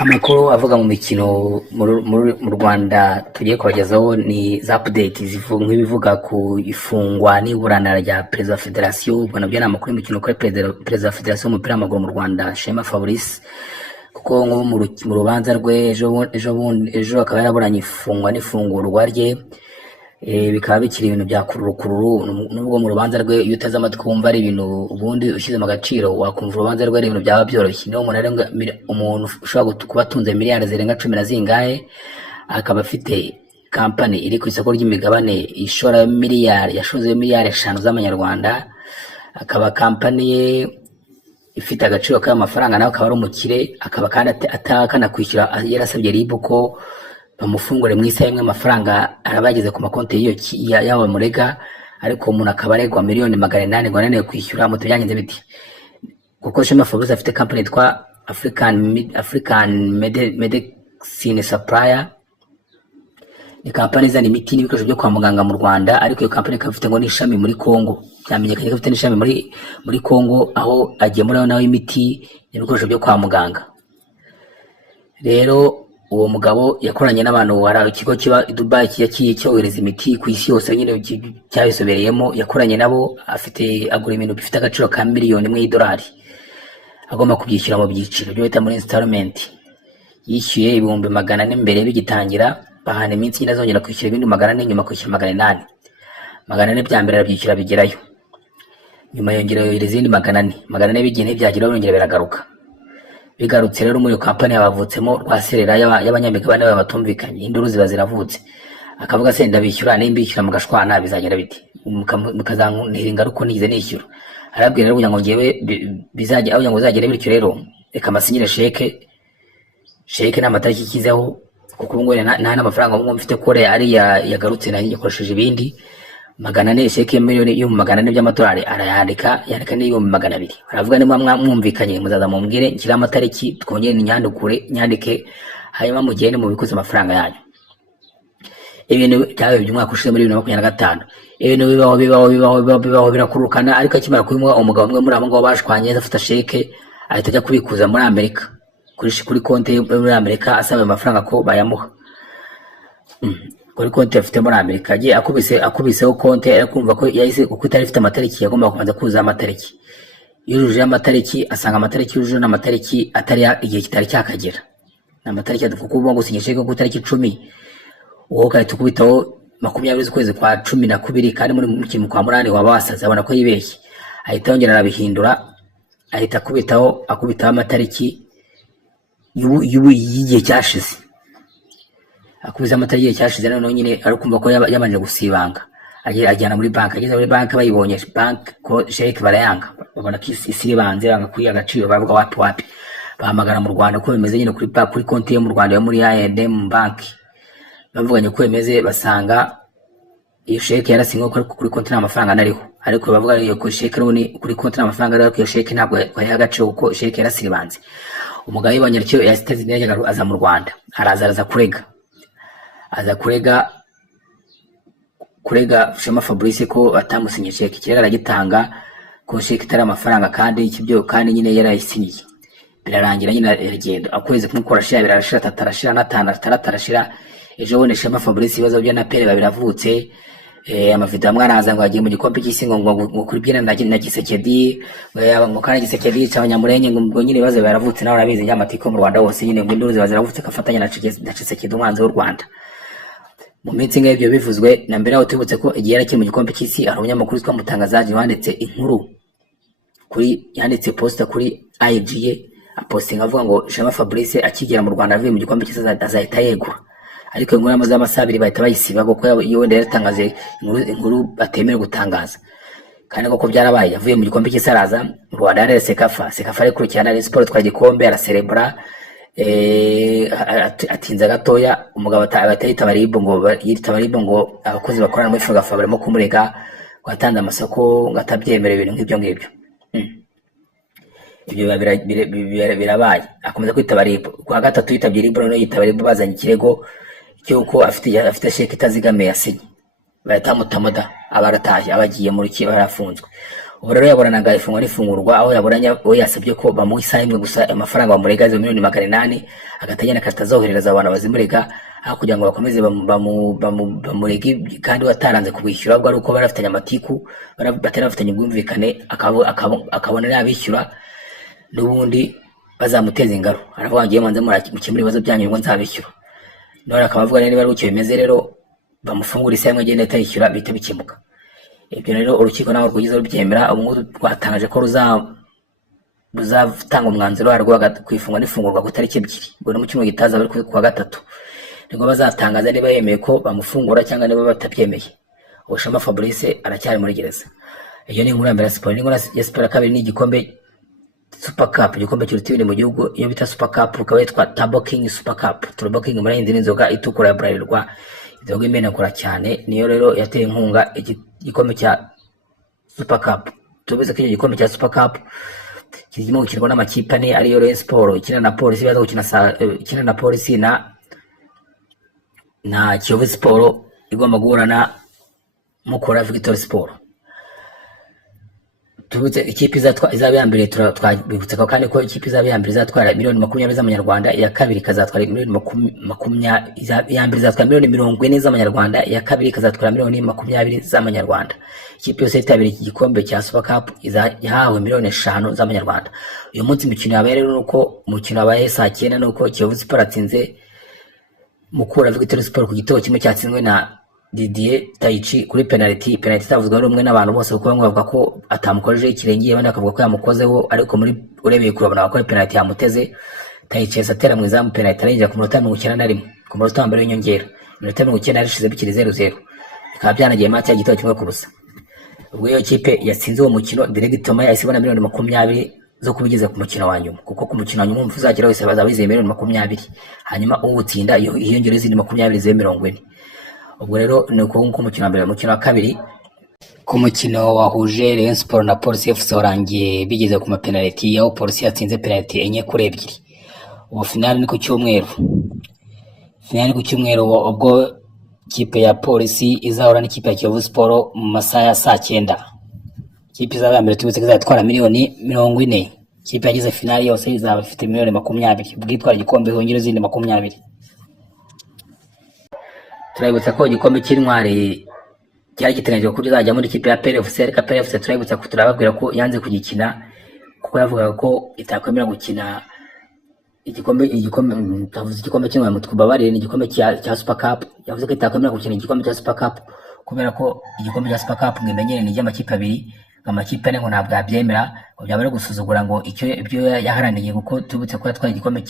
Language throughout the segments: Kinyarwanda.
Amakuru avuga mu mikino mu Rwanda tugiye kubagezaho ni za update nk'ibivuga ku ifungwa n'iburana rya perezida wa federasiyo. Ubwo nabyo ni amakuru y'imikino kuri perezida wa federasiyo y'umupira w'amaguru mu Rwanda Shema Fabrice, kuko nko mu rubanza rwe ejo akaba yaraburanye ifungwa n'ifungurwa rye. Bikaba bikiri ibintu bya kururukururu, nubwo mu rubanza rwe iyo uteze amatwi wumva ari ibintu ubundi ushyize mu gaciro wakumva urubanza rwe ari ibintu byaba byoroshye. Niyo umuntu ushobora kuba atunze miliyari zirenga 10 na zingahe, akaba afite kampani iri ku isoko ry'imigabane ishora yashoze miliyari 5 z'amanyarwanda, akaba kampani ye ifite agaciro k'amafaranga, nawe akaba ari umukire, akaba kandi atakana kwishyura yarasabye RIB ko bamufungure mu isaha imwe amafaranga arabageze ku makonti y'aba murega, ariko umuntu akaba aregwa miliyoni 800 ngo ananiwe kwishyura. Muto byangenze biti? Kuko Shema Fabrice afite company yitwa African Medicine Supplier, ni company izana imiti n'ibikoresho byo kwa muganga mu Rwanda, ariko iyo company ikaba ifite ngo n'ishami muri Congo. Byamenyekanye ko ifite n'ishami muri Congo, aho agemura nawe imiti n'ibikoresho byo kwa muganga. Rero uwo mugabo yakoranye n'abantu wara ikigo kiba Dubai cyohereza imiti ku isi yose, nyine cyabisobereyemo, yakoranye nabo, agura ibintu bifite agaciro ka miliyoni 1 y'idolari, agomba kubyishyura mu byiciro byo bita muri installment. Yishyuye ibihumbi 400 mbere bigitangira, bahana iminsi nyine azongera kwishyura ibindi 400, nyuma kwishyura 800. 800 bya mbere arabyishyura bigerayo, nyuma yongera yohereza izindi 400 bigiye ntibyagiraho, yongera biragaruka. Bigarutse rero muri kampani yabavutsemo rwaserera y'abanyamigabane batumvikanye, induru ziba ziravutse. Akavuga se ndabishyura nimbishyura mugashwana bizagenda biti, mukazantera ingaruko nigize nishyura. Arabwira rero kugira ngo ngewe bizajya aho ngo uzagere bityo, rero reka masinyire sheke n'amatariki kizeho, kuko ngo nta n'amafaranga ngo mfite kore ari yagarutse na yakoresheje ibindi 400, sheke miliyoni yo 400 by'amadolari arayandika n'iyo 200. Aravuga ni mwumvikanye muzaza mumbwire nshyira amatariki twongere nyandike, hanyuma mugende mu bikuze amafaranga yanyu. Ibintu byabaye by'umwaka ushize muri 2025. Ibintu bibaho birakurukana, ariko akimara kubimwa umugabo umwe muri abo ngo bashwanye afata sheke ahita ajya kubikuza muri Amerika, kuri konti muri Amerika, asaba amafaranga ko bayamuha kuri konti afite muri Amerika. Agiye akubiseho konti, arakumva ko yahise kuko itari ifite amatariki, yagomba kubanza kuza amatariki. Yujuje amatariki, asanga amatariki yujuje n'amatariki atari igihe kitari cyakagera, n'amatariki adufuka ubu ngo sinyishe ko tariki 10 uwo kare tukubitaho 20 z'ukwezi kwa 12, kandi muri mu kwa munani waba wasaza abona ko yibeshye, ahita yongera arabihindura, ahita akubitaho amatariki y'igihe cyashize. Akubiza amatariki y'igihe cyashize, none nyine arakumva ko yabanje gusibanga, ajyana muri banki. Ageze muri banki, bayibonye banki ko sheke barayanga, babona ko isi ribanze yanga kuri agaciro, baravuga wapi. Bahamagara mu Rwanda ko bimeze nyine kuri konti yo mu Rwanda yo muri I&M banki, bavuganye ko bimeze, basanga iyo sheke yarasinywe kuri konti n'amafaranga anariho, ariko bavuga iyo ko sheke runi kuri konti n'amafaranga ariko iyo sheke ntabwo yaha agaciro kuko sheke yarasiribanze. Umugabo yibonye cyo yasiteze neza, aza mu Rwanda, araza kurega Shema Fabrice ko atamusinye sheke. Kirega aragitanga ko sheke itari amafaranga kandi nyine yarayisinyiye. Birarangira nyine aragenda, akwezi kumukora shira birashira, tatarashira n'atandatu. Ejo bone Shema Fabrice ibibazo byo na pere babiravutse, amavideo amwaraza ngo agiye mu gikombe cy'isi ngo kuri byina na Gisekedi, ngo kandi Gisekedi cy'abanyamurenge ngo nyine ibibazo baravutse. Nawe urabizi nyamatiko mu Rwanda hose nyine ngo induru ziba ziravutse, kafatanya na Gisekedi umwanzi w'u Rwanda. Mu minsi nk'ibyo bivuzwe na mbere aho tubutse ko igihe yarakiri mu gikombe cy'isi, hari umunyamakuru witwa Mutangazaji wanditse inkuru yanditse posta kuri IG ye, apostinga avuga ngo Shema Fabrice akigera mu Rwanda avuye mu gikombe cy'isi azahita yegura. Ariko inkuru yamaze amasaha 2 bahita bayisiba, kuko iyo wenda yaratangaje inkuru batemera gutangaza. Kandi koko byarabaye, yavuye mu gikombe cy'isi araza mu Rwanda, yari Sekafa ari kurikirana Rayon Sport twa gikombe, araserebra. Atinza gatoya, umugabo abatayita baribo ngo abakozi bakorana muri Ferwafa barimo kumurega watanze amasoko ngo atabyemera ibintu nk'ibyo. Ibyo birabaye, akomeza kwitaba RIB. Kwa gatatu yitabye RIB, none yitaba RIB bazanye ikirego cyuko afite sheke itazigamiye yasinye. Bahita mutamoda abarataje, abagiye mu rukiko, barafunzwe. ubu rero yaburanaga ifungwa n'ifungurwa, aho yaburanye we yasabye ko bamuha isaha imwe gusa amafaranga bamurega izo miliyoni 800 agatagena katazohereza abantu bazimurega, aho kugira ngo bakomeze bamurege kandi wataranze kubishyura, ubwo ari uko barafitanye amatiku batari bafitanye ubwumvikane, akabona yabishyura n'ubundi bazamuteza ingaro, aravuga ngiye manze mukemura ibibazo byanyu ngo nzabishyura. None akaba avuga niba ari uko bimeze rero bamufungura isaha imwe agenda atayishyura bihita bikemuka. Ibyo rero urukiko naho rwugize rubyemera, ubwo rwatangaje ko ruzatanga umwanzuro warwo kwifungwa n'ifungurwa ku tariki 2 ngo no mu cyumweru gitaza bari kuwa gatatu nibwo bazatangaza niba yemeye ko bamufungura cyangwa niba batabyemeye. Ubushama Fabrice aracyari muri gereza. Iyo ni inkuru ya mbere ya siporo. Inkuru ya siporo kabiri ni igikombe Super Cup, igikombe cy'urutibiri mu gihugu, iyo bita Super Cup ukaba yitwa Turbo King Super Cup. Turbo King muri indi n'inzoga itukura ya Bralirwa, inzoga imenagura cyane, niyo rero yateye inkunga igikombe cya Super Cup. Tubize ko igikombe cya Super Cup kirimo gukirwa n'amakipe ane ariyo Rayon Sport ikina na Police, baza gukina na Police na Kiyovu Sport igomba guhura na Mukura Victory Sport. Tubuze ikipe izaba ya mbere twabibutse ko kandi ko ikipe izaba ya mbere izatwara miliyoni 20 z'amanyarwanda, ya kabiri kazatwara miliyoni 20, ya mbere izatwara miliyoni 40 z'amanyarwanda, ya kabiri kazatwara miliyoni 20 z'amanyarwanda. Ikipe yose itabira iki gikombe cya Super Cup yahawe miliyoni 5 z'amanyarwanda. Uyu munsi imikino yabaye rero nuko umukino wabaye saa 9 nuko Kiyovu Sport atsinze Mukura Victory Sport ku gitego kimwe cyatsinzwe na Didier Taichi kuri penalty itavuzwe rumwe n'abantu bose, kuko bamwe bavuga ko atamukojeje ikirenge, abandi bakavuga ko yamukozeho, ariko muri urebeye kurabona ko penalty yamuteze. Taichi yasatera mu izamu, penalty arinjira ku minota 91 ku minota wa mbere y'inyongera, minota 90 yarishize bikiri 0-0, bikaba byanagiye match ya gitego kimwe ku busa. Ubwo iyo kipe yatsinze uwo mukino directement yahise ibona miliyoni 20 zo kubigeza ku mukino wa nyuma, kuko ku mukino wa nyuma umva uzagera wese bazaba bizeye miliyoni 20, hanyuma uwutsinda yiyongera izindi 20 40. Ubwo rero ni uko umukino wa mbere. Umukino wa kabiri ku mukino wahuje Rayon Sport na Police FC warangiye bigeze ku mapenalty, aho Police yatsinze penalty enye kuri 2. Ubu finale ni ku cyumweru, ubwo kipe ya Police izahura n'ikipe ya Kiyovu Sport mu masaha ya saa 9. Kipe izaba mbere tubutse izatwara miliyoni 40. Kipe yagize finale yose izaba ifite miliyoni 20, ubwitwara igikombe hongera izindi 20. Turabutsa ko igikombe cy'intwari cyari giteganyijwe ko kizajya muri kipe ya PFC, ariko PFC turabutsa ko turababwira ko yanze kugikina kuko yavugaga ko itakwemera gukina igikombe cy'intwari mu twubabarire ni igikombe cya Super Cup. Yavuze ko itakwemera gukina igikombe cya Super Cup kubera ko igikombe cya Super Cup ngemenyere ni y'amakipe abiri, amakipe ane ngo ntabwo yabyemera, ngo byaba ari gusuzugura ngo ibyo yaharaniye, kuko tubutse ko yatwaye igikombe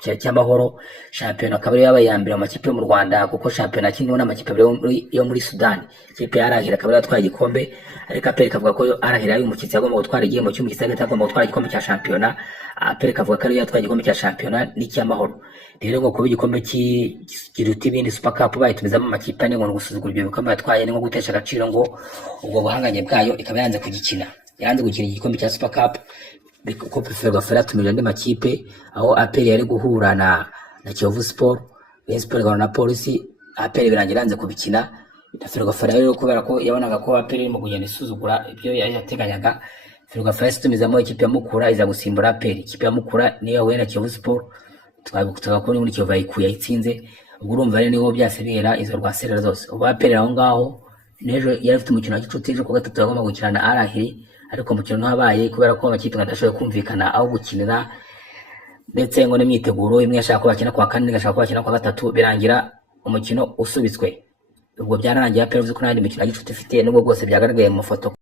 cy'amahoro shampiyona akaba ari yabaye ya mbere mu makipe yo mu Rwanda, kuko shampiyona kimwe n'amakipe yo muri Sudani. Ikipe ya Arahira akaba yatwaye igikombe, ariko APR kavuga ko Arahira ari umukitsi agomba gutwara igihembo cy'umukitsi, agomba gutwara igikombe cya shampiyona. APR kavuga ko ari yatwaye igikombe cya shampiyona n'icy'amahoro. Rero ngo kuba igikombe kiruta ibindi Super Cup bayitumizamo amakipe ane ngo gusuzugura ibyo bikombe yatwaye ni nko gutesha agaciro ngo ubwo buhanganye bwayo, ikaba yanze kugikina. Yanze gukina igikombe cya Super Cup kuko Ferwafa yatumije andi makipe, aho APR yari guhura na Kiyovu Sport, Rayon Sport na Police. APR birangira yanze kubikina. Ferwafa rero kubera ko yabonaga ko APR irimo kugenda isuzugura ibyo yateganyaga, Ferwafa yasitumizamo ikipe ya Mukura iza gusimbura APR. Ikipe ya Mukura niyo yahuye na Kiyovu Sport, twabikuta ko muri Kiyovu ayikuye ayitsinze. Ubwo urumva rero niho byasebera izo rwaserera zose. Ubu APR aho ngaho nejo yari afite umukino wa gicuti ejo ku gatatu agomba gukina na Arahiri, ariko umukino ntabaye kubera ko amakipe adashoboye kumvikana aho gukinira, ndetse ngo n'imyiteguro imwe yashaka kubakina kwa kane igashaka kubakina kwa gatatu, birangira umukino usubitswe. Ubwo byararangiye APR uvuze ko nandi mikino ya gicuti ifite, nubwo bwose byagaragaye mu mafoto.